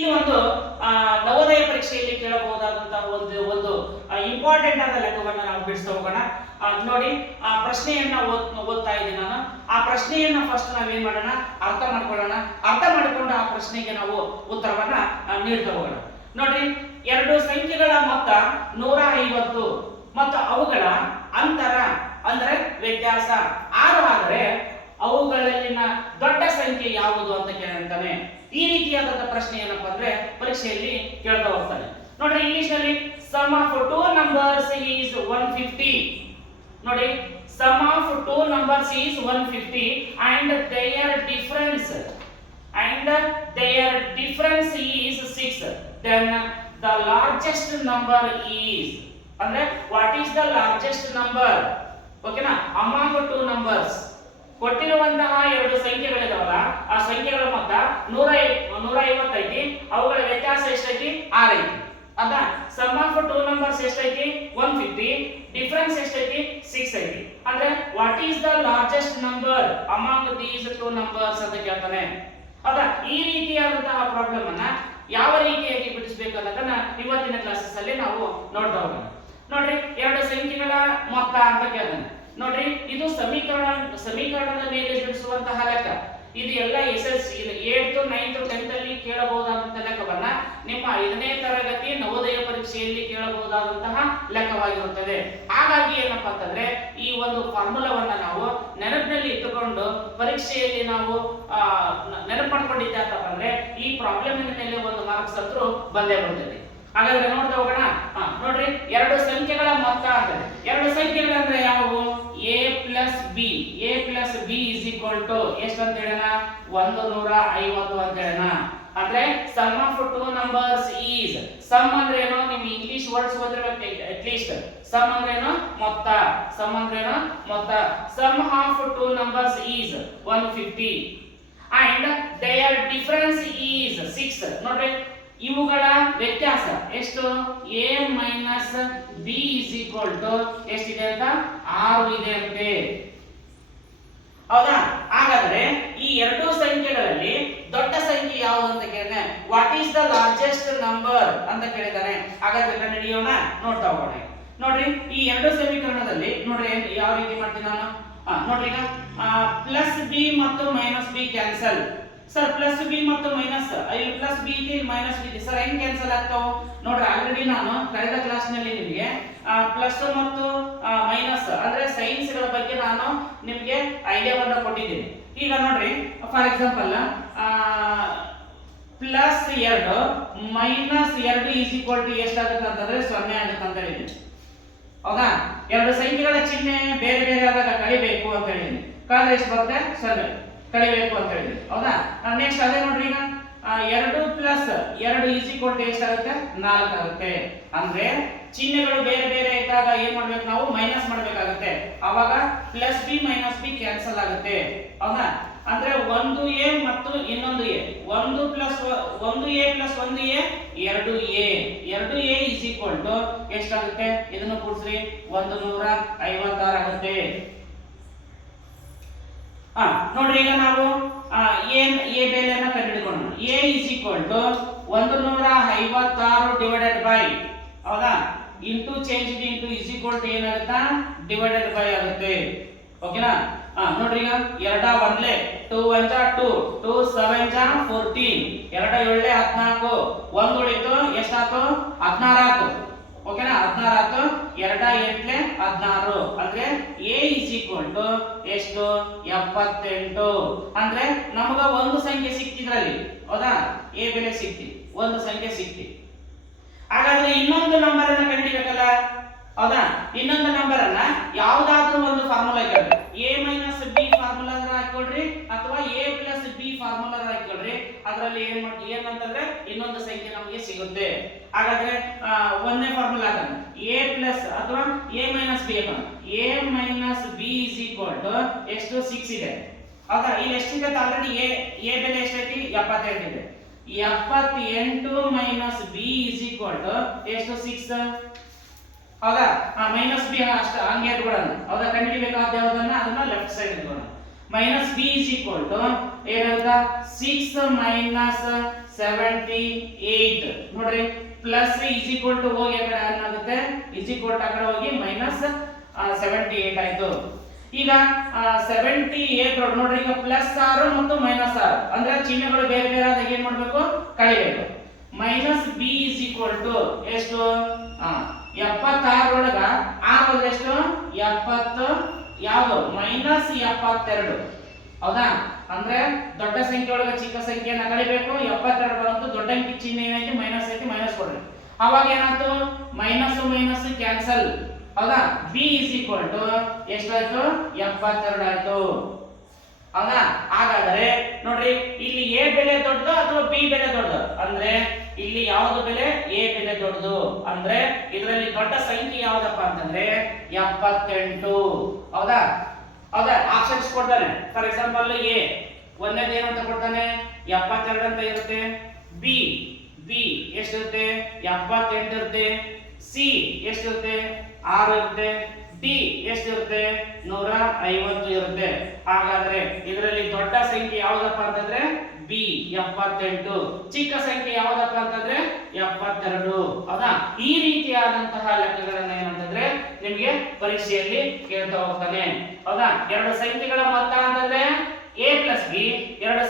ಈ ಒಂದು ನವೋದಯ ಪರೀಕ್ಷೆಯಲ್ಲಿ ಕೇಳಬಹುದಾದಂತಹ ಒಂದು ಇಂಪಾರ್ಟೆಂಟ್ ಆದ ಲೆಕ್ಕವನ್ನು ನಾವು ಬಿಡಿಸ್ತಾ ಹೋಗೋಣ. ನೋಡಿ, ಆ ಪ್ರಶ್ನೆಯನ್ನ ಓದ್ತಾ ಇದ್ದೀನಿ ನಾನು. ಆ ಪ್ರಶ್ನೆಯನ್ನ ಫಸ್ಟ್ ನಾವೇನ್ ಮಾಡೋಣ, ಅರ್ಥ ಮಾಡ್ಕೊಳ್ಳೋಣ. ಅರ್ಥ ಮಾಡಿಕೊಂಡು ಆ ಪ್ರಶ್ನೆಗೆ ನಾವು ಉತ್ತರವನ್ನ ನೀಡ್ತಾ ಹೋಗೋಣ. ನೋಡ್ರಿ, ಎರಡು ಸಂಖ್ಯೆಗಳ ಮೊತ್ತ 150 ಮತ್ತು ಅವುಗಳ ಅಂತರ ಅಂದ್ರೆ ವ್ಯತ್ಯಾಸ 6 ಆದರೆ ಅವುಗಳಲ್ಲಿನ ದೊಡ್ಡ ಸಂಖ್ಯೆ ಯಾವುದು ಅಂತ ಕೇಳ್ತಾನೆ. ಈ ರೀತಿಯಾದಂತಹ ಪ್ರಶ್ನೆ ಏನಪ್ಪಾ ಅಂದ್ರೆ ಪರೀಕ್ಷೆಯಲ್ಲಿ ಕೇಳ್ತಾ ಹೋಗ್ತಾನೆ. ನೋಡ್ರಿ, ಇಂಗ್ಲಿಷ್ ನಲ್ಲಿ sum of two numbers is 150. ನೋಡಿ, sum of two numbers is 150 and their difference is 6. Then the largest number is ಅಂದ್ರೆ what is the largest number? ಓಕೆನಾ, ಅಮಾಂಗ್ ಟೂ ನಂಬರ್ಸ್ ಕೊಟ್ಟಿರುವಂತಹ ಎರಡು ಸಂಖ್ಯೆಗಳಿದಾವಲ್ಲ, ಆ ಸಂಖ್ಯೆಗಳ ಮೊತ್ತ 150 ಐತಿ. ಅವುಗಳ ವ್ಯತ್ಯಾಸ ಎಷ್ಟೈತಿ? 6 ಐತಿ. ಅದ ಸಮ್ ಆಫ್ ಟೂ ನಂಬರ್ಸ್ ಎಷ್ಟೈತಿ? 150. ಡಿಫರೆನ್ಸ್ ಎಷ್ಟೈತಿ? 6 ಐತಿ. ಅಂದ್ರೆ what is the largest number among these two numbers ಅಂತ ಕೇಳ್ತಾನೆ. ಅದ ಈ ರೀತಿಯಾದಂತಹ ಪ್ರಾಬ್ಲಮ್ ಅನ್ನ ಯಾವ ರೀತಿಯಾಗಿ ಬಿಡಿಸಬೇಕು ಅನ್ನೋದನ್ನ ಇವತ್ತಿನ ಕ್ಲಾಸಸ್ ಅಲ್ಲಿ ನಾವು ನೋಡ್ತಾ ಹೋಗೋಣ. ನೋಡ್ರಿ, ಎರಡು ಸಂಖ್ಯೆಗಳ ಮೊತ್ತ ಅಂತ ಕೇಳ್ತಾನೆ. ನೋಡ್ರಿ, ಇದು ಸಮೀಕರಣದ ಮೇಲೆ ಬಿಡಿಸುವಂತಹ ಲೆಕ್ಕ. ಇದು ಎಲ್ಲ SSC 8th 9th 10th ಅಲ್ಲಿ ಕೇಳಬಹುದಾದಂತಹ ಲೆಕ್ಕವನ್ನ ನಿಮ್ಮ 5ನೇ ತರಗತಿ ನವೋದಯ ಪರೀಕ್ಷೆಯಲ್ಲಿ ಕೇಳಬಹುದಾದಂತಹ ಲೆಕ್ಕವಾಗಿರುತ್ತದೆ. ಹಾಗಾಗಿ ಏನಪ್ಪಾ ಅಂತಂದ್ರೆ ಈ ಒಂದು ಫಾರ್ಮುಲಾವನ್ನ ನಾವು ನೆನಪಿನಲ್ಲಿ ಇಟ್ಟುಕೊಂಡು ಪರೀಕ್ಷೆಯಲ್ಲಿ ನಾವು ನೆನಪು ಮಾಡ್ಕೊಂಡಿದ್ದೆ ಅಂತಪ್ಪ ಅಂದ್ರೆ ಈ ಪ್ರಾಬ್ಲಮಿನ ಮೇಲೆ ಒಂದು ಮಾರ್ಕ್ಸ್ ಅಂತೂ ಬಂದೇ ಬರ್ತದೆ. ಹಾಗಾದ್ರೆ ನೋಡ್ತಾ ಹೋಗೋಣ. ನೋಡ್ರಿ, ಎರಡು ಸಂಖ್ಯೆಗಳ ಮೊತ್ತ ಅಂದ್ರೆ ಎರಡು ಸಂಖ್ಯೆಗಳಂದ್ರೆ ಯಾವುವು? a plus B. a plus B is equal to ಎಷ್ಟು ಅಂತ ಹೇಳೋಣ? 150 ಅಂತ ಹೇಳೋಣ. ಅಂದ್ರೆ sum of two numbers is. Sum ಅಂದ್ರೆ ಏನು? ನಿಮ್ ಇಂಗ್ಲಿಷ್ ವರ್ಡ್ಸ್ ಓದಿರಬೇಕು ಅಟ್ ಲೀಸ್ಟ್. ಸಮ್ ಅಂದ್ರೆ ಏನು? ಮೊತ್ತ. ಸಮ್ ಅಂದ್ರೆ ಏನು? ಮೊತ್ತ. Sum of two numbers is 150 and their difference is 6. ನೋಡ್ರಿ, ಇವುಗಳ ವ್ಯತ್ಯಾಸ ಎಷ್ಟು? a minus B is equal to ಎಷ್ಟಿದೆ ಅಂತ? 6 ಇದೆ ಅಂತೆ. ಹೌದಾ? ಹಾಗಾದ್ರೆ ಈ ಎರಡು ಸಂಖ್ಯೆಗಳಲ್ಲಿ ದೊಡ್ಡ ಸಂಖ್ಯೆ ಯಾವುದು ಅಂತ ಕೇಳಿದ್ರೆ what is the largest number ಅಂತ ಕೇಳಿದಾನೆ. ಹಾಗಾದ್ರೆ ಕಂಡುಹಿಡಿಯೋಣ, ನೋಡ್ತಾ ಹೋಗೋಣ. ನೋಡ್ರಿ, ಈ ಎರಡು ಸಮೀಕರಣದಲ್ಲಿ ನೋಡ್ರಿ ಯಾವ ರೀತಿ ಮಾಡ್ತೀನಿ ನಾನು. ನೋಡ್ರಿ, ಈಗ ಪ್ಲಸ್ ಬಿ ಮತ್ತು minus B cancel. Sir, plus B ಮತ್ತು ಮೈನಸ್, ಇಲ್ಲಿ ಪ್ಲಸ್ ಬಿ ಇದೆ, ಮೈನಸ್ ಬಿ ಇದೆ. ಸರ್, ಹೆಂಗ್ ಕ್ಯಾನ್ಸಲ್ ಆಗ್ತಾವ? ನೋಡ್ರಿ, ಆಲ್ರೆಡಿ ನಾನು ಕಳೆದ ಕ್ಲಾಸ್ ನಲ್ಲಿ ನಿಮಗೆ ಪ್ಲಸ್ ಮತ್ತು ಮೈನಸ್ ಅಂದ್ರೆ ಸೈನ್ಸ್ ಗಳ ಬಗ್ಗೆ ನಾನು ನಿಮಗೆ ಐಡಿಯಾವನ್ನ ಕೊಟ್ಟಿದ್ದೀನಿ. ಈಗ ನೋಡ್ರಿ, for example plus 2 minus 2 is equal to ಎಷ್ಟಾಗುತ್ತೆ ಅಂತಂದ್ರೆ 0 ಆಗುತ್ತೆ ಅಂತ ಹೇಳಿದ್ದೀನಿ. ಹೌದಾ? ಎರಡು ಸಂಖ್ಯೆಗಳ ಚಿಹ್ನೆ ಬೇರೆ ಬೇರೆ ಆದಾಗ ಕಳಿಬೇಕು ಅಂತ ಹೇಳಿದ್ದೀನಿ. ಕಳೆದ್ರೆ ಎಷ್ಟು ಬರುತ್ತೆ? 0 ಕಳಿಬೇಕು ಅಂತ ಹೇಳಿದ್ವಿ. ಹೌದಾ? ನೆಕ್ಸ್ಟ್ ಅದೇ ನೋಡ್ರಿ, ಈಗ 2 ಪ್ಲಸ್ 2 ಈಸ್ ಈಕ್ವಲ್ ಟು ಎಷ್ಟಾಗುತ್ತೆ? 4 ಆಗುತ್ತೆ. ಅಂದ್ರೆ ಚಿಹ್ನೆಗಳು ಬೇರೆ ಬೇರೆ ಇದ್ದಾಗ ಏನ್ ಮಾಡ್ಬೇಕು? ನಾವು ಮೈನಸ್ ಮಾಡ್ಬೇಕಾಗುತ್ತೆ. ಅವಾಗ plus B minus B cancel ಆಗುತ್ತೆ. ಹೌದಾ? ಅಂದ್ರೆ ಒಂದು ಎ ಮತ್ತು ಇನ್ನೊಂದು A, 1a plus 1a 2a is equal to ಎಷ್ಟಾಗುತ್ತೆ? ಇದನ್ನು ಕೂಡಿಸ್ರಿ, 156 ಆಗುತ್ತೆ. ನೋಡ್ರಿ, ಈಗ ನಾವು ಎ ಬೆಲೆಯನ್ನು ಕಂಡುಹಿಡಿದುಕೊಳ್ಳೋಣ. a is equal to 156 divided by, ಹೌದಾ, into change into is equal to ಏನಾಗುತ್ತಾ? ಡಿವೈಡೆಡ್ ಬೈ ಆಗುತ್ತೆ. ಓಕೆನಾ? ನೋಡ್ರಿ, ಈಗ 2 1 2 1 2 2 7 14 2 7 14 1 ಉಳಿತು, ಎಷ್ಟಾಯ್ತು? 16 ಆಯ್ತು. ಓಕೆನಾ? 16 ಆಯ್ತು. 2 8 16 ಅಂದ್ರೆ a ಇಸ್ ಈಕ್ವಲ್ ಟು ಎಷ್ಟು? 78. ಅಂದ್ರೆ ನಮಗ ಒಂದು ಸಂಖ್ಯೆ ಸಿಕ್ತಿದ್ರಲ್ಲಿ. ಹೌದಾ? a ಬೆಲೆ ಸಿಕ್ತಿ, ಒಂದು ಸಂಖ್ಯೆ ಸಿಕ್ತಿ. ಹಾಗಾದ್ರೆ ಇನ್ನೊಂದು ನಂಬರ್ ಅನ್ನ ಕಂಡುಹಿಡಿಯಬೇಕಲ್ಲ. ಹೌದಾ? ಇನ್ನೊಂದು ನಂಬರ್ ಅನ್ನ ಯಾವುದಾದ್ರೂ ಒಂದು ಫಾರ್ಮುಲಾ ಕೇಳ್ರಿ. a ಮೈನಸ್ ಬಿ ಫಾರ್ಮುಲಾ ಹಾಕೊಳ್ರಿ ಅಥವಾ a ಪ್ಲಸ್ ಬಿ ಫಾರ್ಮುಲಾ ಹಾಕೊಳ್ರಿ. ಅದರಲ್ಲಿ ಏನಂತಂದ್ರೆ ಇನ್ನೊಂದು ಸಂಖ್ಯೆ ನಮಗೆ ಸಿಗುತ್ತೆ. ಹಾಗಾದ್ರೆ ಒಂದೇ ಫಾರ್ಮುಲಾ ಹಾಕೋಣ, a ಪ್ಲಸ್ ಅಥವಾ a ಮೈನಸ್ ಬಿ ಹಾಕೋಣ. a minus B is equal to ಎಷ್ಟು? 6 ಇದೆ. ಹೌದಾ? ಇಲ್ಲಿ ಎಷ್ಟಿದೆ? ಆಲ್ರೆಡಿ a ಬೆಲೆ ಎಷ್ಟೈತಿ? 78 ಇದೆ. 78 minus B is equal to ಎಷ್ಟು? 6. ಹೌದಾ? ಮೈನಸ್ ಬಿ ಅಷ್ಟ ಹಂಗೆ ಇಟ್ಕೊಳ್ಳೋಣ. ಹೌದಾ? ಕಂಡುಹಿಡಿಯಬೇಕಾದ ಯಾವುದನ್ನ ಅದನ್ನ ಲೆಫ್ಟ್ ಸೈಡ್ ಇಟ್ಕೊಳ್ಳೋಣ. minus b is equal to ಏನಾಗುತ್ತಾ 6 minus 78 ನೋಡ್ರಿ ಪ್ಲಸ್ ಇಸ್ ಈಕ್ವಲ್ ಟು ಹೋಗಿ ಆ ಕಡೆ ಏನಾಗುತ್ತೆ ಇಸ್ ಈಕ್ವಲ್ ಟು ಆ ಕಡೆ ಹೋಗಿ ಮೈನಸ್ 78 ಆಯ್ತು. ಈಗ 78 ನೋಡ್ರಿ ಈಗ ಪ್ಲಸ್ 6 ಮತ್ತು ಮೈನಸ್ 6 ಅಂದ್ರೆ ಚಿಹ್ನೆಗಳು ಬೇರೆ ಬೇರೆ ಆದಾಗ ಏನ್ ಮಾಡ್ಬೇಕು ಕಳಿಬೇಕು. Minus B is equal to ಎಷ್ಟು 76 ಒಳಗ 6 ಎಷ್ಟು 70 ಯಾವುದು ಮೈನಸ್ 72 ಹೌದಾ. ಅಂದ್ರೆ ದೊಡ್ಡ ಸಂಖ್ಯೆ ಒಳಗ ಚಿಕ್ಕ ಸಂಖ್ಯೆಯನ್ನ ಕಳಿಬೇಕು. 72 ಬಂತು ದೊಡ್ಡ ಅಂಕಿ ಚಿಹ್ನೆ ಏನೈತಿ ಮೈನಸ್ ಐತಿ ಮೈನಸ್ ಕೊಡ್ರಿ. ಅವಾಗ ಏನಾಯ್ತು ಮೈನಸ್ ಮೈನಸ್ ಕ್ಯಾನ್ಸಲ್ ಹೌದಾ. ಬಿ ಇಸ್ ಈಕ್ವಲ್ ಟು ಎಷ್ಟಾಯ್ತು 72 ಆಯ್ತು ಹೌದಾ. ಹಾಗಾದ್ರೆ ನೋಡ್ರಿ ಇಲ್ಲಿ ಎ ಬೆಲೆ ದೊಡ್ಡದು ಅಥವಾ ಬಿ ಬೆಲೆ ದೊಡ್ಡದು ಅಂದ್ರೆ ಇಲ್ಲಿ ಯಾವುದು ಬೆಲೆ ಎ ಬೆಲೆ ದೊಡ್ಡದು ಅಂದ್ರೆ ಇದರಲ್ಲಿ ದೊಡ್ಡ ಸಂಖ್ಯೆ ಯಾವ್ದಪ್ಪ ಅಂತಂದ್ರೆ 78 ಹೌದಾ. ಹೌದಾ ಆಪ್ಷನ್ಸ್ ಕೊಡ್ತಾನೆ. ಫಾರ್ ಎಕ್ಸಾಂಪಲ್ ಎ ಒಂದೇದು ಏನು ಅಂತ ಕೊಡ್ತಾನೆ 72 ಅಂತ ಇರುತ್ತೆ. ಬಿ ಬಿ ಎಷ್ಟಿರುತ್ತೆ 78 ಇರುತ್ತೆ. ಸಿ ಎಷ್ಟಿರುತ್ತೆ 6 ಇರುತ್ತೆ. ಡಿ ಎಷ್ಟಿರುತ್ತೆ 150 ಇರುತ್ತೆ. ಹಾಗಾದ್ರೆ ಇದರಲ್ಲಿ ದೊಡ್ಡ ಸಂಖ್ಯೆ ಯಾವ್ದಪ್ಪ ಅಂತಂದ್ರೆ ಬಿ 78, ಚಿಕ್ಕ ಸಂಖ್ಯೆ ಯಾವ್ದಪ್ಪ ಅಂತಂದ್ರೆ 72 ಹೌದಾ. ಈ ರೀತಿಯಾದಂತಹ ಲೆಕ್ಕಗಳನ್ನ ಏನಂತಂದ್ರೆ ನಿಮಗೆ ಪರೀಕ್ಷೆಯಲ್ಲಿ ಕೇಳ್ತಾ ಹೋಗ್ತಾನೆ ಹೌದಾ. ಎರಡು ಸಂಖ್ಯೆಗಳ ಮೊತ್ತ ಅಂತಂದ್ರೆ a ಪ್ಲಸ್ ಬಿ, ಎರಡು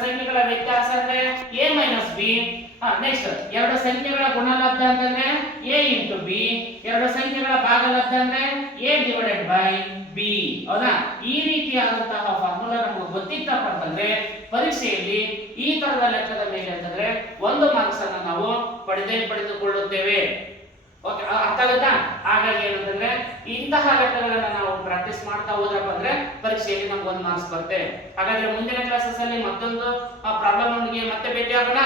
ಸಂಖ್ಯೆಗಳ ವ್ಯತ್ಯಾಸ ಅಂದ್ರೆ a ಮೈನಸ್ ಬಿ. ನೆಕ್ಸ್ಟ್ ಎರಡು ಸಂಖ್ಯೆಗಳ ಗುಣಲಬ್ಧ ಅಂತಂದ್ರೆ a ಇಂಟು ಬಿ, ಎರಡು ಸಂಖ್ಯೆಗಳ ಭಾಗಲಬ್ಧ ಅಂದ್ರೆ a ಡಿವೈಡೆಡ್ ಬೈ ಬಿ ಹೌದಾ. ಈ ರೀತಿಯಾದಂತಹ ಫಾರ್ಮುಲಾ ನಮಗೆ ಗೊತ್ತಿತ್ತಪ್ಪ ಅಂತಂದ್ರೆ ಪರೀಕ್ಷೆಯಲ್ಲಿ ಈ ತರದ ಲೆಕ್ಕದ ಮೇಲೆ ಅಂತಂದ್ರೆ 1 ಮಾರ್ಕ್ಸ್ ಅನ್ನ ನಾವು ಪಡೆದುಕೊಳ್ಳುತ್ತೇವೆ. ಓಕೆ ಅರ್ಥ ಆಗುತ್ತಾ. ಹಾಗಾಗಿ ಏನಂತಂದ್ರೆ ಇಂತಹ ಲೆಕ್ಕಗಳನ್ನ ನಾವು ಪ್ರಾಕ್ಟೀಸ್ ಮಾಡ್ತಾ ಹೋದ್ರಪ್ಪ ಅಂದ್ರೆ ಪರೀಕ್ಷೆಯಲ್ಲಿ ನಮ್ಗೆ 1 ಮಾರ್ಕ್ಸ್ ಬರುತ್ತೆ. ಹಾಗಾದ್ರೆ ಮುಂದಿನ ಕ್ಲಾಸಸ್ ಅಲ್ಲಿ ಮತ್ತೊಂದು ಪ್ರಾಬ್ಲಮ್ ನೊಂದಿಗೆ ಮತ್ತೆ ಭೇಟಿ ಆಗೋಣ.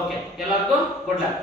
ಓಕೆ ಎಲ್ಲರಿಗೂ ಗುಡ್ ಲಕ್.